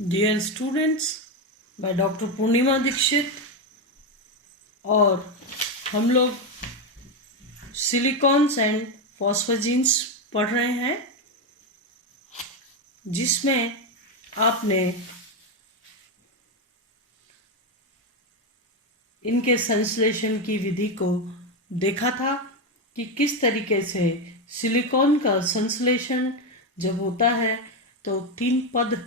Dear students, मैं doctor पूर्णिमा दीक्षित और हम लोग सिलिकॉन्स एंड फॉस्फोजीन्स पढ़ रहे हैं, जिसमें आपने इनके संश्लेषण की विधि को देखा था कि किस तरीके से सिलिकॉन का संश्लेषण जब होता है तो 3 पद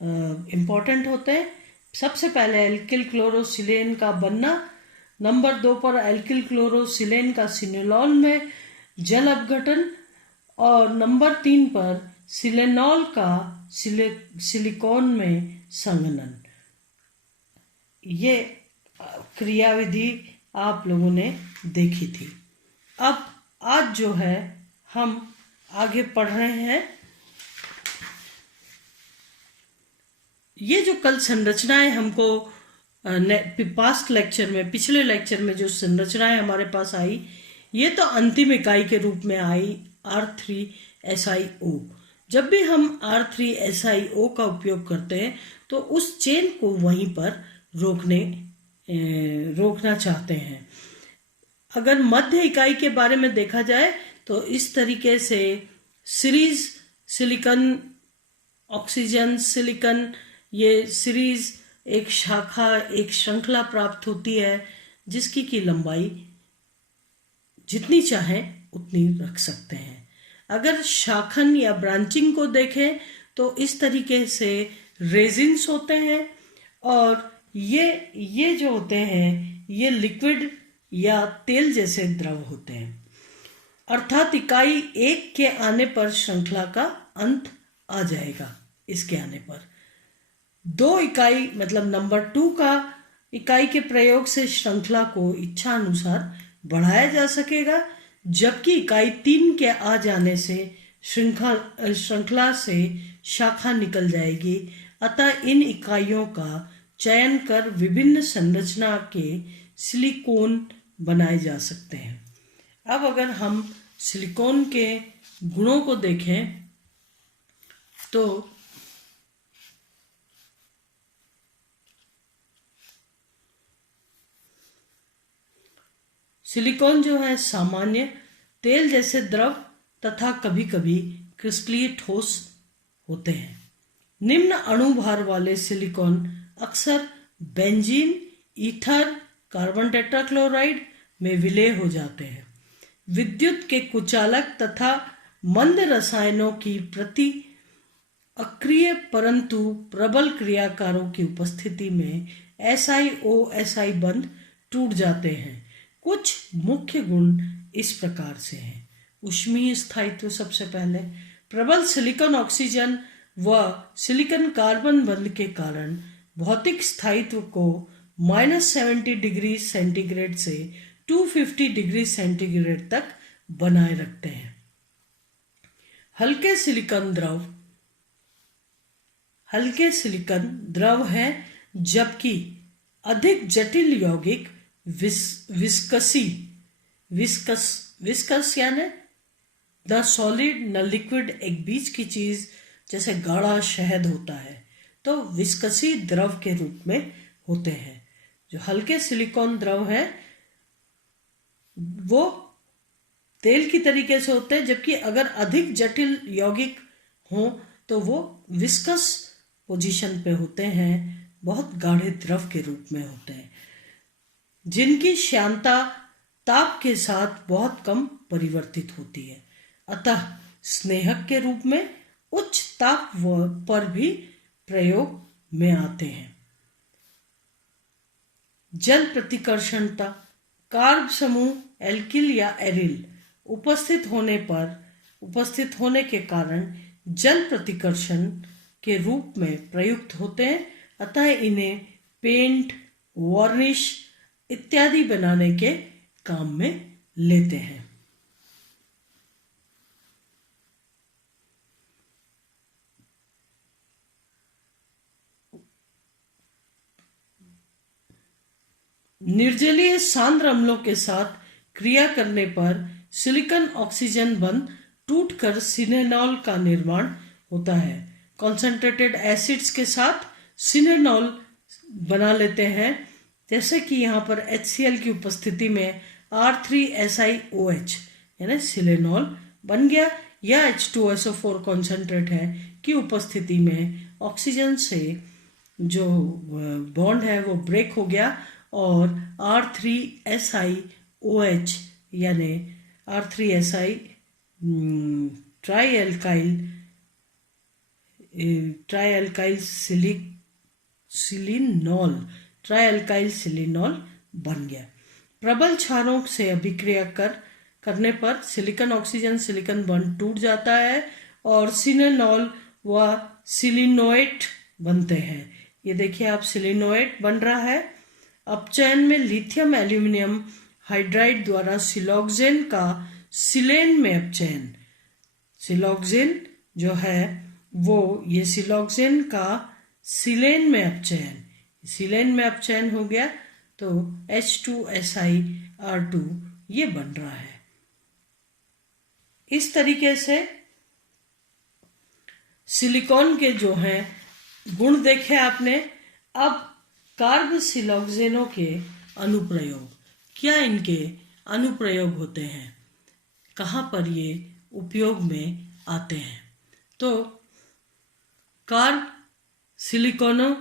इम्पॉर्टेंट होते हैं। सबसे पहले एल्किल क्लोरोसिलेन का बनना, नंबर 2 पर एल्किल क्लोरोसिलेन का सिनोलॉन में जल अपघटन और नंबर 3 पर सिलेनॉल का सिलिकॉन में संघनन। ये क्रियाविधि आप लोगों ने देखी थी। अब आज जो है हम आगे पढ़ रहे हैं। ये जो कल संरचनाएं हमको पास्ट लेक्चर में, पिछले लेक्चर में जो संरचनाएं हमारे पास आई, ये तो अंतिम इकाई के रूप में आई R3SiO। जब भी हम R3SiO का उपयोग करते हैं तो उस चेन को वहीं पर रोकना चाहते हैं। अगर मध्य इकाई के बारे में देखा जाए तो इस तरीके से सीरीज सिलिकॉन ऑक्सीजन सिलिकॉन, ये सीरीज एक शाखा, एक श्रृंखला प्राप्त होती है जिसकी की लंबाई जितनी चाहे उतनी रख सकते हैं। अगर शाखन या ब्रांचिंग को देखें तो इस तरीके से रेजिन्स होते हैं और ये जो होते हैं ये लिक्विड या तेल जैसे द्रव होते हैं। अर्थात इकाई 1 के आने पर श्रृंखला का अंत आ जाएगा। इसके आने पर 2 इकाई मतलब नंबर 2 का इकाई के प्रयोग से श्रृंखला को इच्छा अनुसार बढ़ाया जा सकेगा, जबकि इकाई 3 के आ जाने से श्रृंखला से शाखा निकल जाएगी। अतः इन इकाइयों का चयन कर विभिन्न संरचना के सिलिकॉन बनाए जा सकते हैं। अब अगर हम सिलिकॉन के गुणों को देखें तो सिलिकॉन जो है सामान्य तेल जैसे द्रव तथा कभी कभी क्रिस्टलीय ठोस होते हैं। निम्न अणुभार वाले सिलिकॉन अक्सर बेंजीन, ईथर, कार्बन टेट्राक्लोराइड में विलय हो जाते हैं। विद्युत के कुचालक तथा मंद रसायनों की प्रति अक्रिय परंतु प्रबल क्रियाकारों की उपस्थिति में SiO-Si बंध टूट जाते हैं। कुछ मुख्य गुण इस प्रकार से हैं। ऊष्मीय स्थायित्व सबसे पहले, प्रबल सिलिकॉन ऑक्सीजन व सिलिकॉन कार्बन बंध के कारण भौतिक स्थायित्व को -70 डिग्री सेंटीग्रेड से 250 डिग्री सेंटीग्रेड तक बनाए रखते हैं। हल्के सिलिकॉन द्रव है, जबकि अधिक जटिल यौगिक विस्कस यानी न सॉलिड न लिक्विड, एक बीच की चीज जैसे गाढ़ा शहद होता है, तो विस्कसी द्रव के रूप में होते हैं। जो हल्के सिलिकॉन द्रव है वो तेल की तरीके से होते हैं, जबकि अगर अधिक जटिल यौगिक हो तो वो विस्कस पोजीशन पे होते हैं, बहुत गाढ़े द्रव के रूप में होते हैं, जिनकी श्यानता ताप के साथ बहुत कम परिवर्तित होती है। अतः स्नेहक के रूप में उच्च ताप पर भी प्रयोग में आते हैं। जल प्रतिकर्षणता, कार्ब समूह एल्किल या एरिल उपस्थित होने के कारण जल प्रतिकर्षण के रूप में प्रयुक्त होते हैं। अतः इन्हें पेंट, वार्निश इत्यादि बनाने के काम में लेते हैं। निर्जलीय सांद्र अम्लों के साथ क्रिया करने पर सिलिकॉन ऑक्सीजन बंध टूटकर सिनेनॉल का निर्माण होता है। कॉन्सेंट्रेटेड एसिड्स के साथ सिनेनॉल बना लेते हैं, जैसे कि यहाँ पर HCl की उपस्थिति में R3SiOH यानी सिलेनॉल बन गया, या H2SO4 कॉन्सेंट्रेट है की उपस्थिति में ऑक्सीजन से जो बॉन्ड है वो ब्रेक हो गया और R3SiOH यानी R3Si ट्राइएल्काइल सिलिनॉल बन गया। प्रबल क्षारों से अभिक्रिया करने पर सिलिकॉन ऑक्सीजन सिलिकॉन बॉन्ड टूट जाता है और सिनेनॉल व सिलिनोएट बनते हैं। ये देखिए आप, सिलिनोएट बन रहा है। अपचयन में लिथियम एल्यूमिनियम हाइड्राइड द्वारा सिलोक्सेन का सिलेन में अपचयन, सिलोक्सेन जो है वो ये सिलोक्सेन का सिलेन में अपचयन हो गया तो H2SiR2 ये बन रहा है। इस तरीके से सिलिकॉन के जो हैं गुण देखे आपने। अब कार्बोसिलोक्सेनों के अनुप्रयोग, क्या इनके अनुप्रयोग होते हैं, कहाँ पर ये उपयोग में आते हैं? तो कार्ब सिलिकॉनों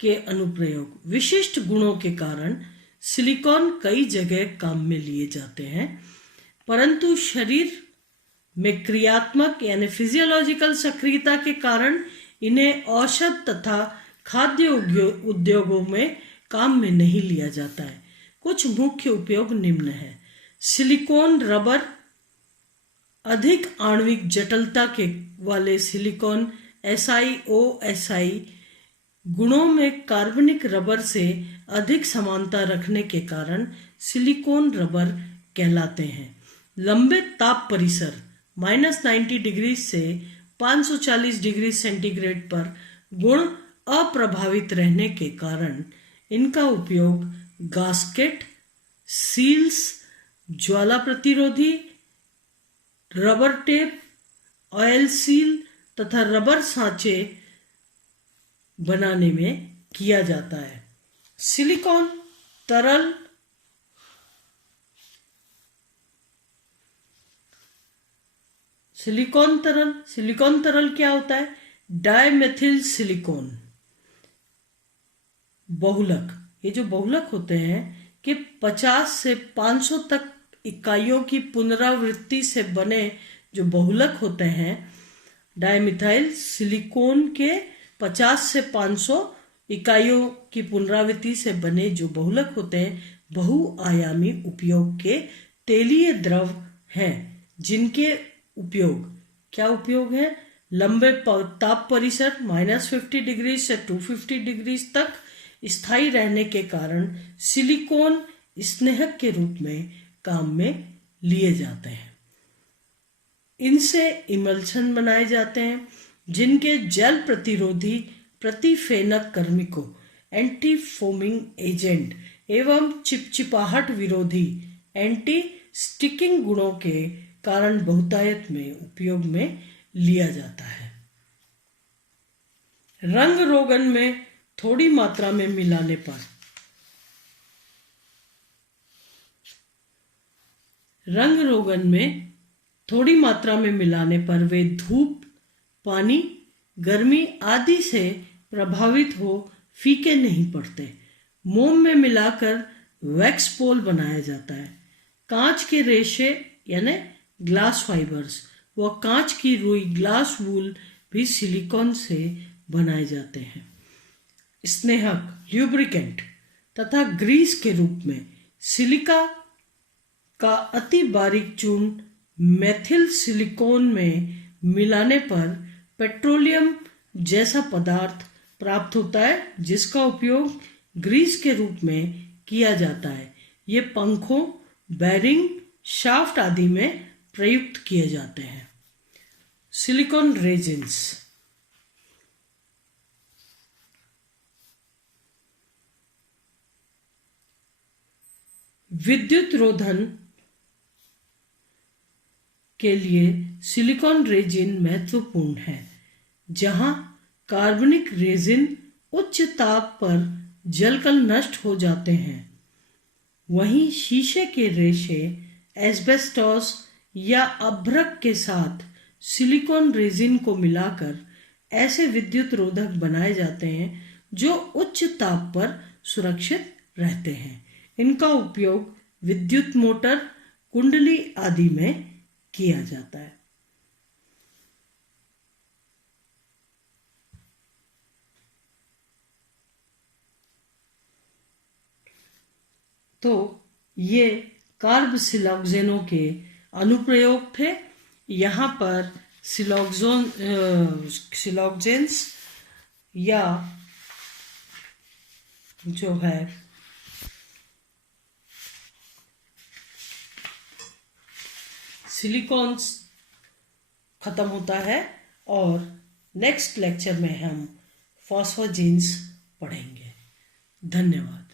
के अनुप्रयोग, विशिष्ट गुणों के कारण सिलिकॉन कई जगह काम में लिए जाते हैं, परंतु शरीर में क्रियात्मक यानी फिजियोलॉजिकल सक्रियता के कारण इन्हें औषध तथा खाद्य उद्योगों में काम में नहीं लिया जाता है। कुछ मुख्य उपयोग निम्न है। सिलिकॉन रबर, अधिक आणविक जटिलता के वाले सिलिकॉन SiO2 गुणों में कार्बनिक रबर से अधिक समानता रखने के कारण सिलिकॉन रबर कहलाते हैं। लंबे ताप परिसर -90 डिग्री से 540 डिग्री सेंटीग्रेड पर गुण अप्रभावित रहने के कारण इनका उपयोग गास्केट, सील्स, ज्वाला प्रतिरोधी, रबर टेप, ऑयल सील तथा रबर सांचे बनाने में किया जाता है। सिलिकॉन तरल क्या होता है? डायमेथिल सिलिकॉन बहुलक। ये जो बहुलक होते हैं कि 50 से 500 तक इकाइयों की पुनरावृत्ति से बने जो बहुलक होते हैं, डायमिथाइल सिलिकॉन के 50 से 500 इकाइयों की पुनरावृत्ति से बने जो बहुलक होते हैं, बहुआयामी उपयोग के तेलीय द्रव हैं, जिनके उपयोग क्या उपयोग है? लंबे ताप परिसर -50 डिग्री से 250 डिग्री तक स्थायी रहने के कारण सिलिकॉन स्नेहक के रूप में काम में लिए जाते हैं। इनसे इमल्शन बनाए जाते हैं, जिनके जल प्रतिरोधी, प्रतिफेनक कर्मिकों, एंटी फोमिंग एजेंट एवं चिपचिपाहट विरोधी, एंटी स्टिकिंग गुणों के कारण बहुतायत में उपयोग में लिया जाता है। रंग रोगन में थोड़ी मात्रा में मिलाने पर वे धूप, पानी, गर्मी आदि से प्रभावित हो फीके नहीं पड़ते। मोम में मिलाकर वैक्स पोल बनाया जाता है। कांच के रेशे यानी ग्लास फाइबर्स व कांच की रुई ग्लास वूल भी सिलिकॉन से बनाए जाते हैं। स्नेहक, ल्यूब्रिकेंट तथा ग्रीस के रूप में सिलिका का अति बारीक चूर्ण मेथिल सिलिकॉन में मिलाने पर पेट्रोलियम जैसा पदार्थ प्राप्त होता है, जिसका उपयोग ग्रीस के रूप में किया जाता है। ये पंखों, बैरिंग, शाफ्ट आदि में प्रयुक्त किए जाते हैं। सिलिकॉन रेजिन्स, विद्युत रोधन के लिए सिलिकॉन रेजिन महत्वपूर्ण है। जहां कार्बनिक रेजिन उच्च ताप पर जलकर नष्ट हो जाते हैं। वहीं शीशे के रेशे एस्बेस्टॉस या अभ्रक के साथ सिलिकॉन रेजिन को मिलाकर ऐसे विद्युत रोधक बनाए जाते हैं जो उच्च ताप पर सुरक्षित रहते हैं। इनका उपयोग विद्युत मोटर, कुंडली आदि में किया जाता है। तो ये कार्बोसिलॉक्सेनों के अनुप्रयोग थे। यहाँ पर सिलॉक्सेन्स या जो है सिलिकॉन्स खत्म होता है और नेक्स्ट लेक्चर में हम फॉस्फोजीन्स पढ़ेंगे। धन्यवाद।